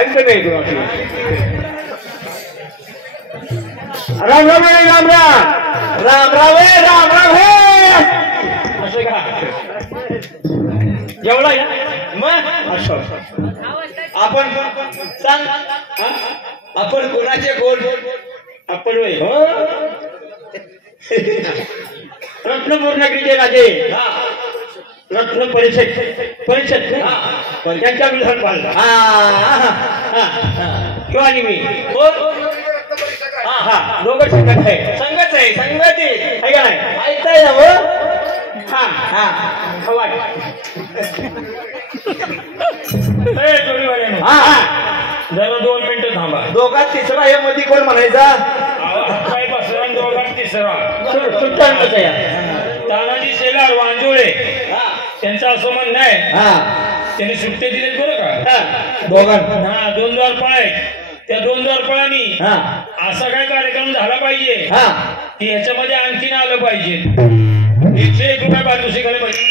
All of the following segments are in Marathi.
ऐकतो मी राम राम राम राम राम राम हे राम राम हे असं का जेवढा या मग असं आपण सांग आपण कोणाचे कोण आपण वय हो रत्नपूर्णगिरीचे राजे रत्न परिषद त्यांच्या विधान पाळला किंवा आणि मी दोघं संगत आहे संगती आहे का नाही ऐकताय ना हो खवा जरा 2 मिनिटं थांबा दोघात तिसरा हे मध्ये कोण म्हणायचा दोघात तिसरा सुट्टांच या तानाजी शेलार वांजुळे त्यांचं असं म्हणणं आहे त्यांनी सुट्टे दिलेत बरं का दोघांना 2 द्वारपाळ आहेत त्या 2 द्वारपाळांनी असा काय कार्यक्रम झाला पाहिजे की ह्याच्यामध्ये आणखीन आलं पाहिजे 101 रुपये बाजू शिकायला पाहिजे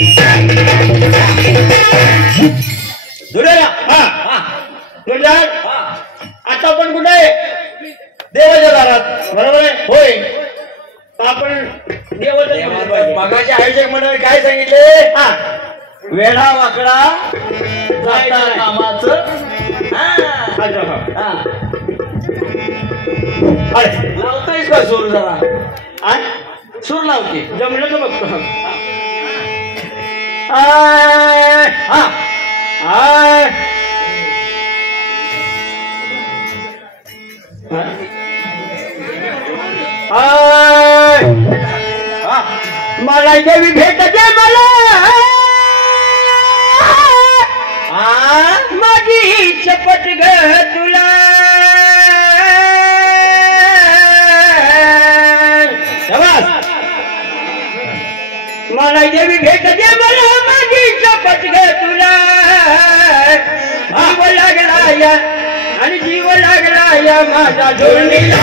आता आपण कुठे आहे देवाच्या दारात बरोबर आहे होय आपण देवाच्या मगाच्या आयोजक मंडळी काय सांगितले वेढा वाकडा जाता कामाचं लावतोयस का सूर जरा सूर लावते जमलं तर बघतो मला देवी भेटते मला माझी चपट ग तुला मला देवी भेटते मला माझी चपट ग तुला जीव लागला या आणि जीव लागला या माझा जोडणीला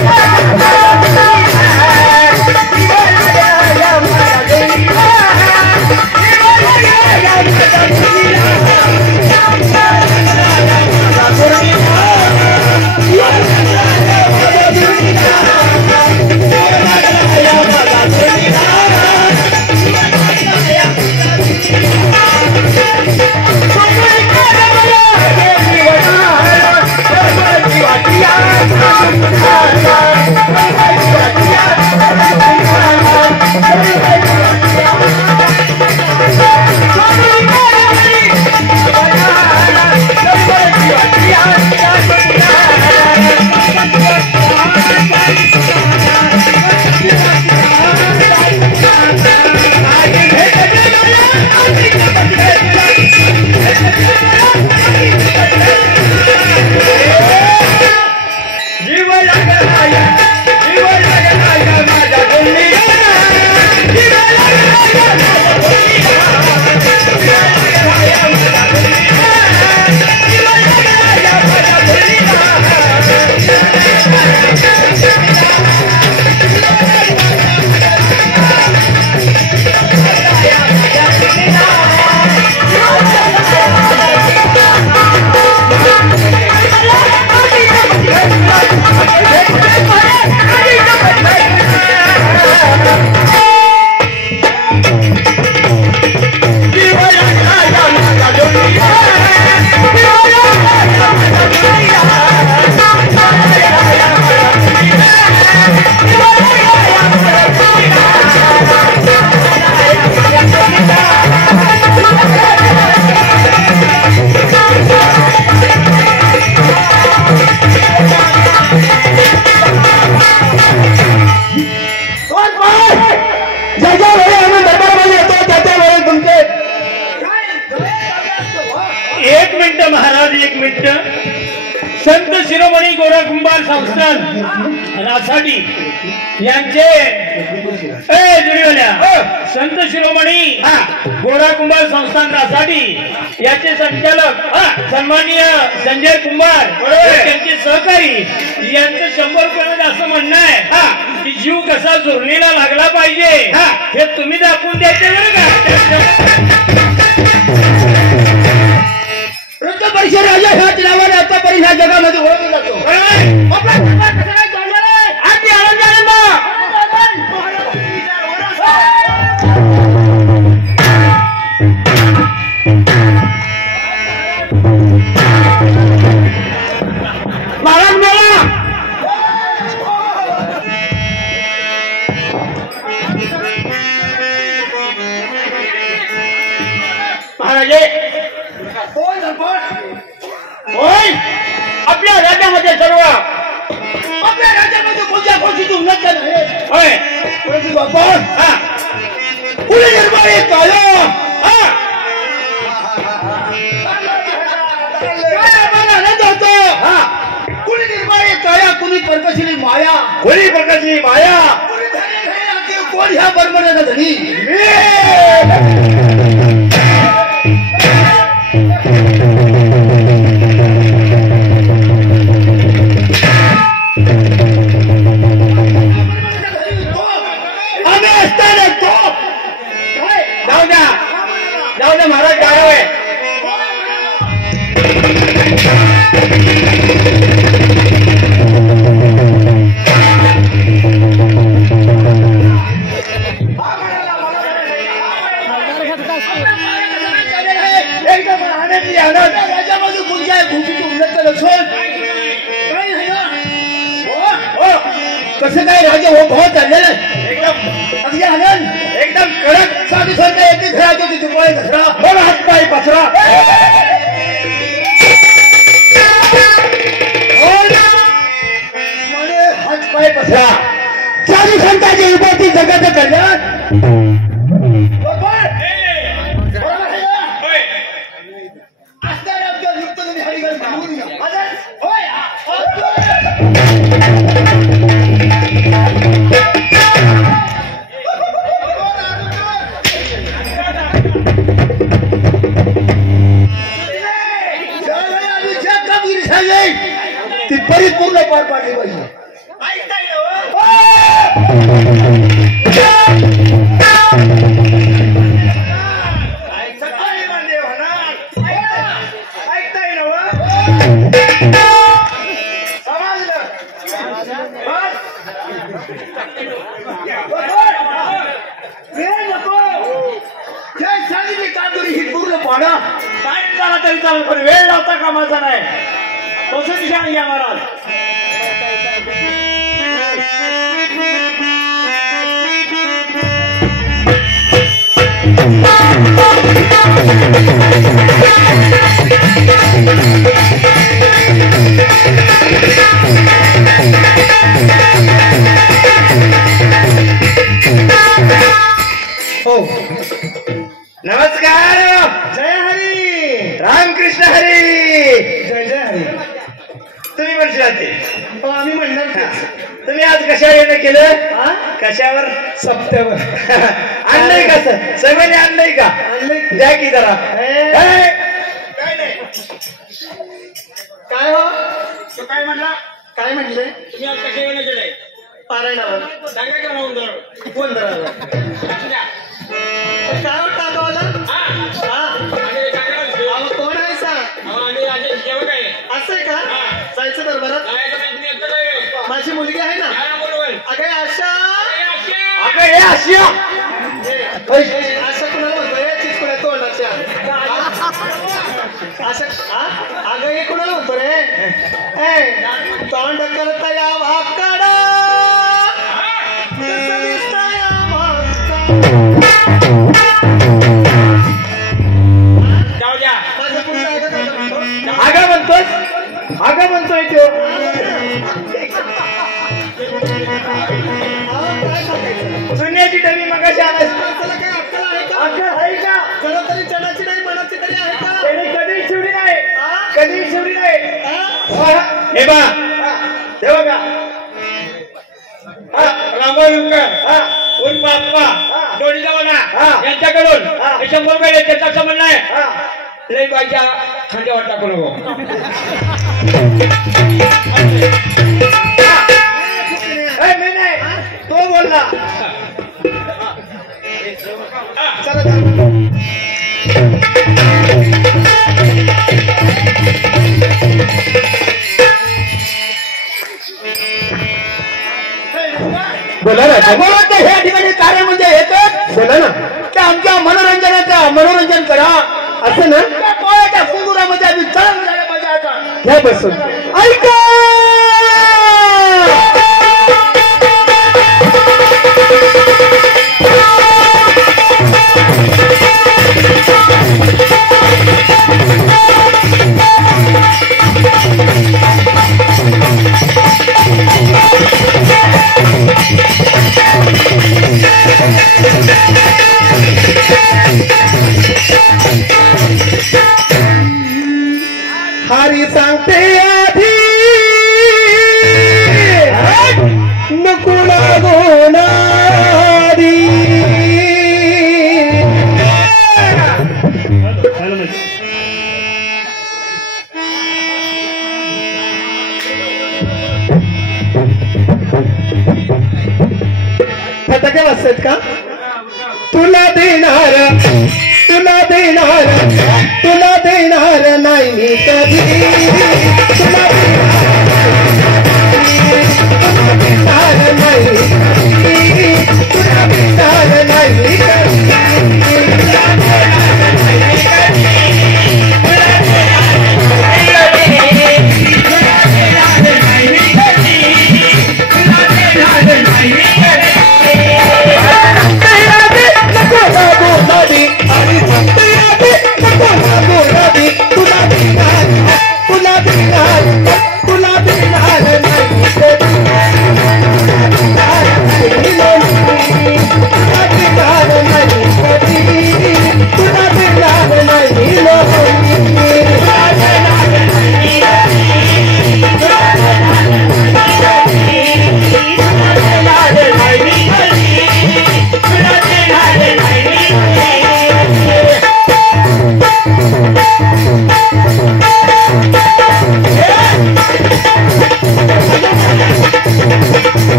Yeah. कुंभार संस्थान रासाठी यांचे जुडीवाल्या संत शिरोमणी गोरा कुंभार संस्थान रासाठी याचे संचालक सन्माननीय संजय कुंभार त्यांचे सहकारी यांचं 100 रुपयामध्ये असं म्हणणं आहे की जीव कसा जोडणीला लागला पाहिजे हे तुम्ही दाखवून द्यायचे बरं का. परिषद राजा ह्या नावाने आतापर्यंत ह्या जगामध्ये ओळखला जातो. आपल्या राज्यामध्ये सर्व आपल्या राज्यामध्ये कोणत्या गोष्टीची उन्नत नाही परंतु आपण पुढे निर्माण येत आनंद होतो. कुणी निर्माण येत काया कुणी प्रकशिली माया कोणी प्रकशिली माया कोण ह्या बरोबरचा धनी जाऊ द्या महाराज गाव आहे. एकदम आनंदी आनंद राज्यामध्ये कोणत्या गोष्टीची उन्नत लक्षण काही नाही ना. कसं काय राजा हो भाव चाललेलं एकदम अगदी आनंद एकदम कडक साधू संत येते घरात तिथे पाय घसरा बरं हात पाय पसरा हात पाय पसरा साधू संतांची उपाधी जगत कल्याण ती परिपूर्ण पार पाडली पाहिजे. कामगिरी ही पूर्ण पाडा काय झाला तरी चालेल पण वेळ लावता कामाचा नाही. तसं निशाण घ्या महाराज. हो नमस्कार. जय हरी रामकृष्ण हरी. जय जय हरी. तुम्ही म्हणशाल ते आम्ही म्हणणार. तुम्ही आज कशावर येणं केलं कशावर सप्त्यावर आणलंय का सगळ्यांनी आणलंय का आणलंय द्या की जरा काय हो तो काय म्हणला काय म्हणले तुम्ही आज कशा येणं केलंय पारायणावर सांगा का राहून धर कोण धरावं काय होता कोण आहे असं आहे का जायचं दरबारात माझी मुलगी आहे ना अगं आशा अगं हे आशा आशा कुणाला म्हणतोय चिचकुड्या तोंडाच्या आशा अगं हे कुणाला म्हणतो रे तोंड करता या वाकडा आगा म्हणतोय आगा म्हणतोय तो सुन्याची डबी मगाशी अक्कल आहे का खरं तरी चणाची नाही मनाची तरी आहे का त्याने कधी शिवली नाही कधी शिवली नाही हे बा तेव्हा का रामोळकर उर्फ बाप्पा डोळीजवळा यांच्याकडून 100 रुपये त्याचं असं म्हणणं आहे लई बाईच्या खांद्यावर टाकू नको. मी नाही तो बोलला. चला बोला ना. ह्या ठिकाणी कारण म्हणजे एकच बोला ना. की आमच्या मनोरंजनाचं मनोरंजन करा असं ना. त्या पोळ्याच्या कुंकुरामध्ये आम्ही चढण झाल्या पाहिजे. आता घ्या बसून. ऐका हरी सांगते आधी नकुळा गोनारी. फटाके वाजतात का? तुला देणार नाही मी कधी. तुला देणार नाही तुला देणार नाही कधी.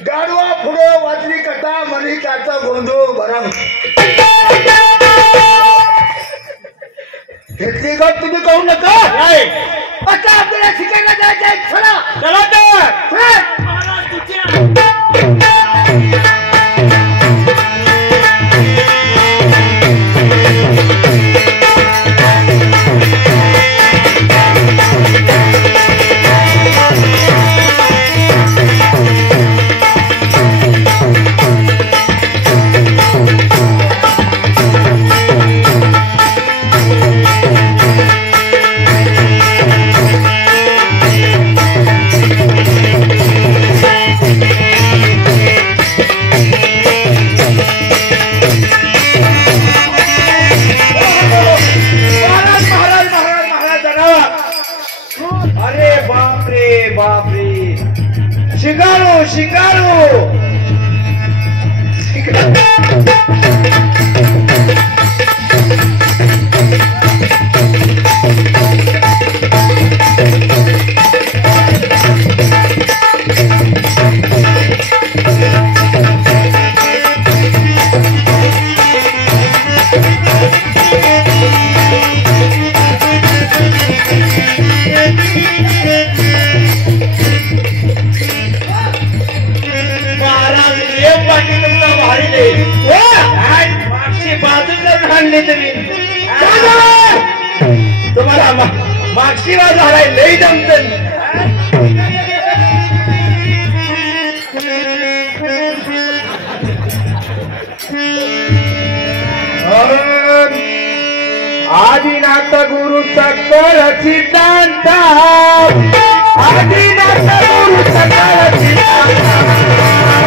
गाडवा पुढे वाजली कटा मनी काचा गोंधळ बरा घेतली गट तुम्ही कहू नका आता आपल्याला शिकायला जायचंय चला चला तर शिंगारू शिंगारू तुम्हाला मागची बाजू हराय लई जमते आदिनाथ गुरुचा कर सिद्धांत आदिनाथ गुरुचा कर सिद्धांत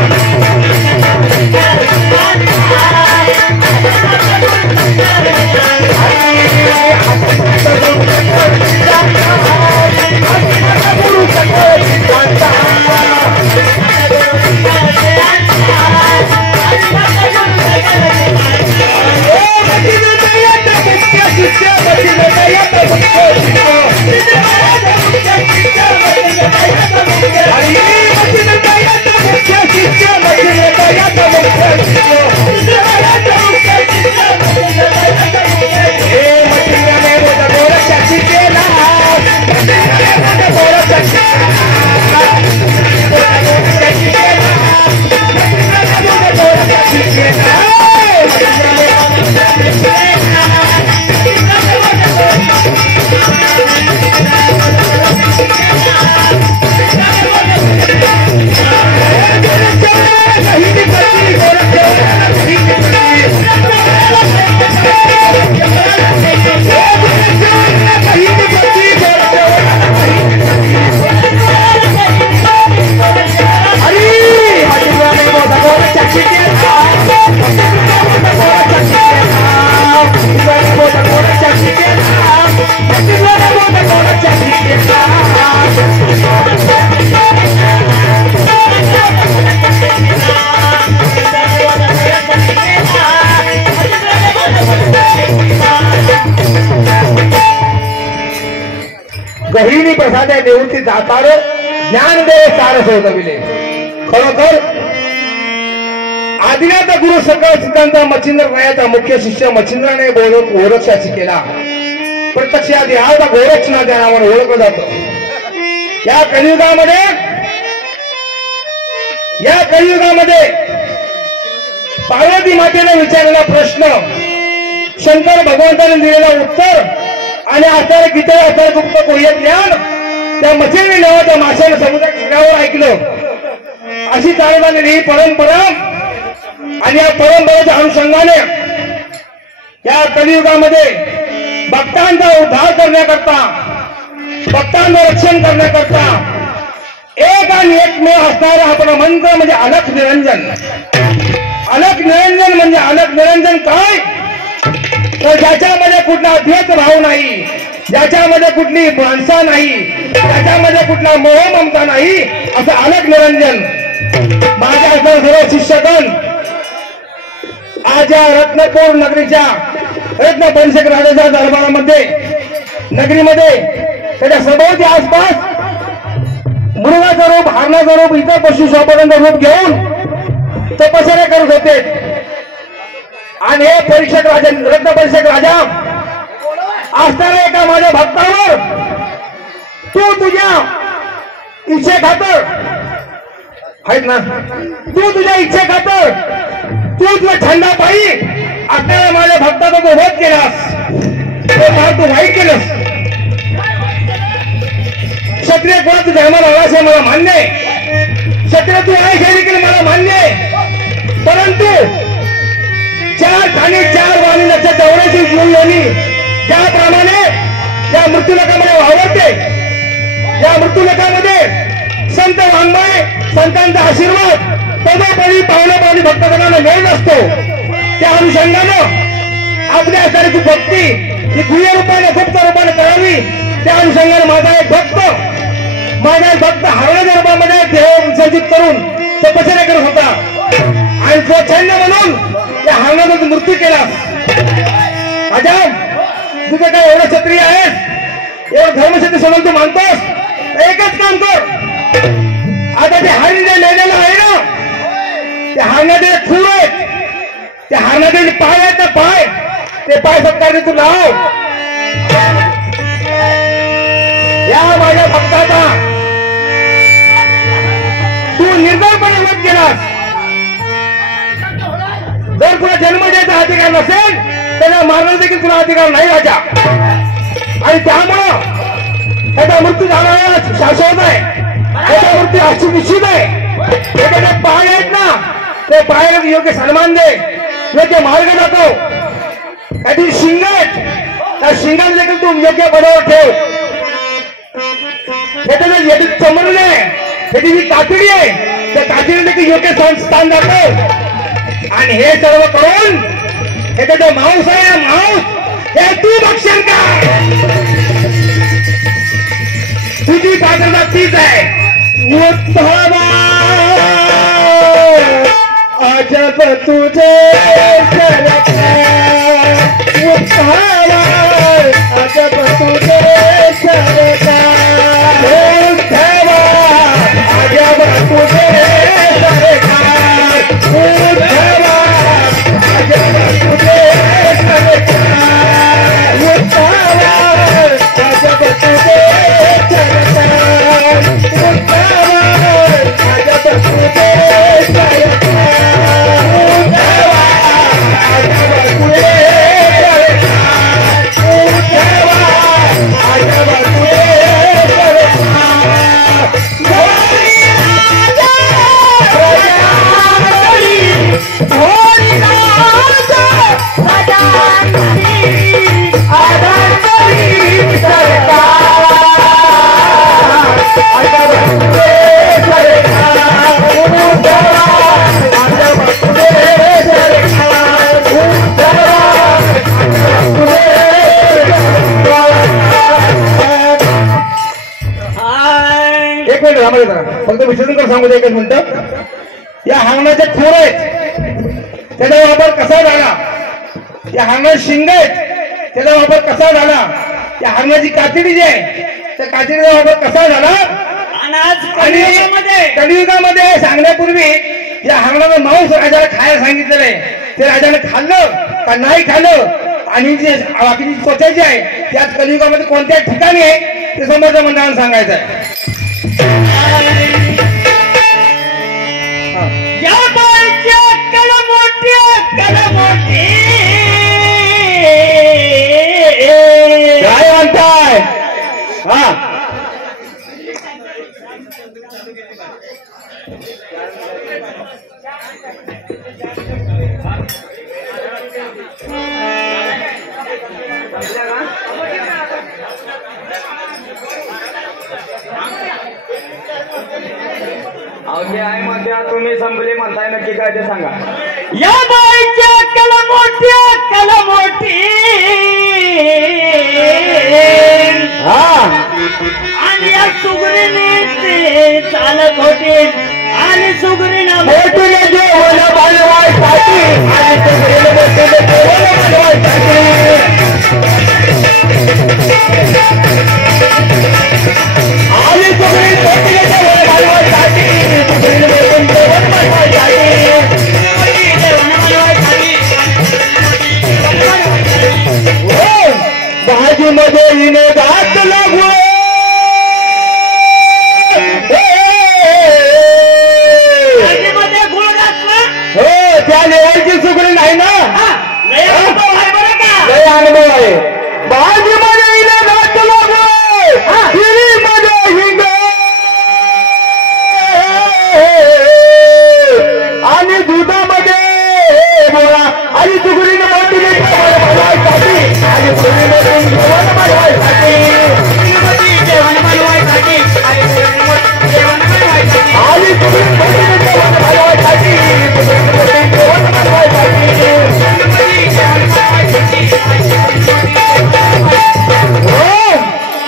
गहिणी प्रसाद निवृत्ती जातार ज्ञानदेव सारस होतविले खरोखर आदिनाथ गुरु सकळ सिद्धांत मच्छिंद्र रायाचा मुख्य शिष्य मच्छिंद्राने गोरक्षाची केला प्रत्यक्ष आधी हा गोरक्षनाथ या नावाने ओळखलं जातं या कलियुगामध्ये पार्वती मातेने विचारलेला प्रश्न शंकर भगवंताने दिलेला उत्तर आणि आचार्य गीता आचार्य गुप्त कोह्य ज्ञान त्या मच्छिंद्र नावाच्या माशाने समुद्रात किनाऱ्यावर ऐकलं अशी चालत आलेली ही परंपरा आणि या परंपरेच्या अनुषंगाने या कलियुगामध्ये भक्तांचा उद्धार करण्याकरता, भक्तांचं रक्षण करण्याकरता एक आणि एकमेव असणारा आपला मंत्र म्हणजे अलख निरंजन. अलख निरंजन म्हणजे अलख निरंजन काय, तर ज्याच्यामध्ये कुठला भेद भाव नाही, ज्याच्यामध्ये कुठली माणसा नाही, ज्याच्यामध्ये कुठला मोह ममता नाही, असं अलख निरंजन. माझ्या सर्व शिष्यगण आज या रत्नपूर नगरीच्या रत्न परिषद राजाच्या दरबारामध्ये नगरीमध्ये त्याच्या सभोवती आसपास मृगाचं रूप, हरणाचं रूप, इतर पशु स्वापाचं रूप घेऊन तपश्चर्या करत होते. आणि हे परीक्षक राजा, रत्न परीक्षक राजा असणाऱ्या एका माझ्या भक्तावर तू तुझ्या इच्छे खातर आहेत ना, तू तुझ्या इच्छे खातर तू तुझ्या छंदापायी असणाऱ्या माझ्या भक्ताचा तो वध केलास, तो फार तू वाईट केलंस. क्षत्रिय कुळात जन्माला आलास हे मला मान्य आहे, क्षत्रिय तू आहेस हे देखील मला मान्य आहे. परंतु चार ठाणे चार वाणीच्या चौऱ्याची योनी ज्याप्रमाणे या मृत्यूलोकामध्ये वावरते, या मृत्यूलोकामध्ये संत वाङ्मय, संतांचा आशीर्वाद तदोपरी पाहुण्यापाहुणी भक्तगणांना मिळत असतो. त्या अनुषंगानं आपल्या असणारी खूप भक्ती ही गुह्य रूपाने, गुप्त रूपाने करावी. त्या अनुषंगाने माझा एक भक्त हरणाच्या रूपामध्ये देह विसर्जित करून तपश्चर्या करत होता आणि तो छंद म्हणून त्या हरणाचा मृत्यू केला. राजा तुझं काय एवढं क्षत्रिय आहेस, एवढं धर्मक्षत्रिय सोडून तू मानतोस, एकच काम कर. आता ते हरिण जे लिहिलेलं आहे ना, त्या हरणाचे खूर आहेत, त्या हरणाचे पाय आहेत ना, पाय, ते पाय सत्कारने तू लाव. या माझ्या भक्ताचा तू निर्भयपणे वध केलास. जर तुला जन्म द्यायचा अधिकार नसेल त्याला मारण्याचा देखील तुला अधिकार नाही राजा. आणि त्यामुळं त्याचा मृत्यू झाला शाश्वत आहे, त्याचा मृत्यू अशी निश्चित आहे. त्याचे पाय आहेत ना, ते पायाला योग्य सन्मान दे, योग्य मार्ग जातो. त्याची शिंग आहेत, त्या शिंगाला देखील तू योग्य पदावर ठेव. त्याची चमरली आहे, त्याची जी कातडी आहे, त्या कातडीला देखील योग्य स्थान दाखव. आणि हे सर्व करून हे त्याचं मांस आहे, मांस हे तू भक्षण कर. तुझी पात्रता तीच आहे. उत्तमा अजब तुझे उत्तमा अजब तुझे उत्तमा अजब तुझे फक्त विश्लेषण सांगू दे एकच मिनिट. या हरणाचे खोर आहेत त्याचा वापर कसा झाला, या हरणाचे शिंग आहेत त्याचा वापर कसा झाला, या हरणाची कातडी जी आहे त्या कातडीचा वापर कसा झाला. आणि कलियुगामध्ये सांगण्यापूर्वी या हरणाचं मांस राजाला खायला सांगितलेलं आहे. ते राजाने खाल्लं का नाही खाल्लं आणि जी बाकीची त्वचा जी आहे त्याच कलियुगामध्ये कोणत्या ठिकाणी आहे ते समर्थ मंडळानं सांगायचं आहे. काय म्हणताय. हा अगे आहे माझ्या तुम्ही संपले म्हणताय नक्की काय ते सांगा. या बाईची अक्कल मोठी आणि या सुगरीने ते चालत होते आणि सुगरीनं मोठीने जेवण बनवायसाठी आणि सुगरीने मोठीने जेवण बनवायसाठी आणि सुगरी मोठीने जेवण बनवायसाठी सुगरीने मोठीने जेवण बनवायसाठी भाजी मध्ये हिने घात लागू हो त्या लेवलची सुगडी नाही ना. लय अनुभव आहे. भाजी मध्ये हिने घात लागू मध्ये हिंग आणि दुधामध्ये बोळा आणि सुगडीने मोठीने बनवायसाठी आणि सुगडीने जेवण बनवायसाठी आणि सुगडी मोठीने जेवण बनवायसाठी जेवण बनवायसाठी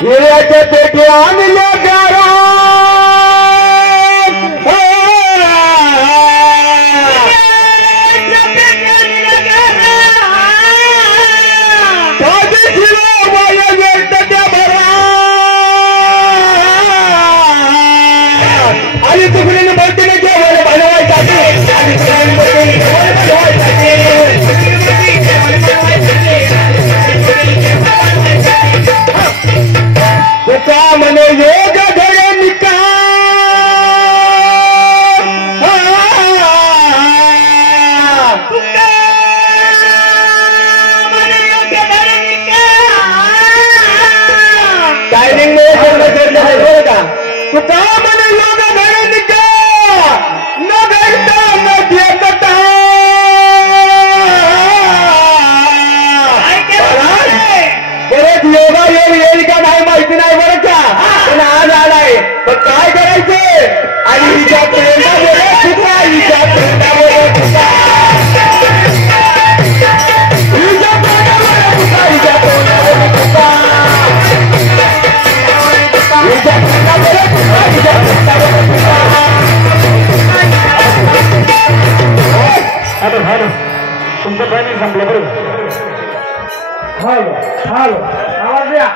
हिऱ्याच्या पेटी आणल्या गारा आणि तुकडीने मोठीने जेवण बनवायसाठी आणि जेवण तुका म्हणे योग धरे निका टायमिंग मध्ये बरं का. तुका म्हणे योग धरे निका न घडता न देता परत योगा योग येईल का नाही माहिती नाही बरं का. पण आज आलाय पण काय करायचं आणि हिच्या प्रेमामुळे चुका हिच्या प्रेमामुळे चुका हिच्या प्रेमामुळे चुका हिच्या प्रेमामुळे चुका हिच्या प्रेमामुळे चुका हिच्या प्रेमामुळे चुका. हॅलो तुमचं टायमिंग संपलं बरोबर. हॅलो आवाज द्या.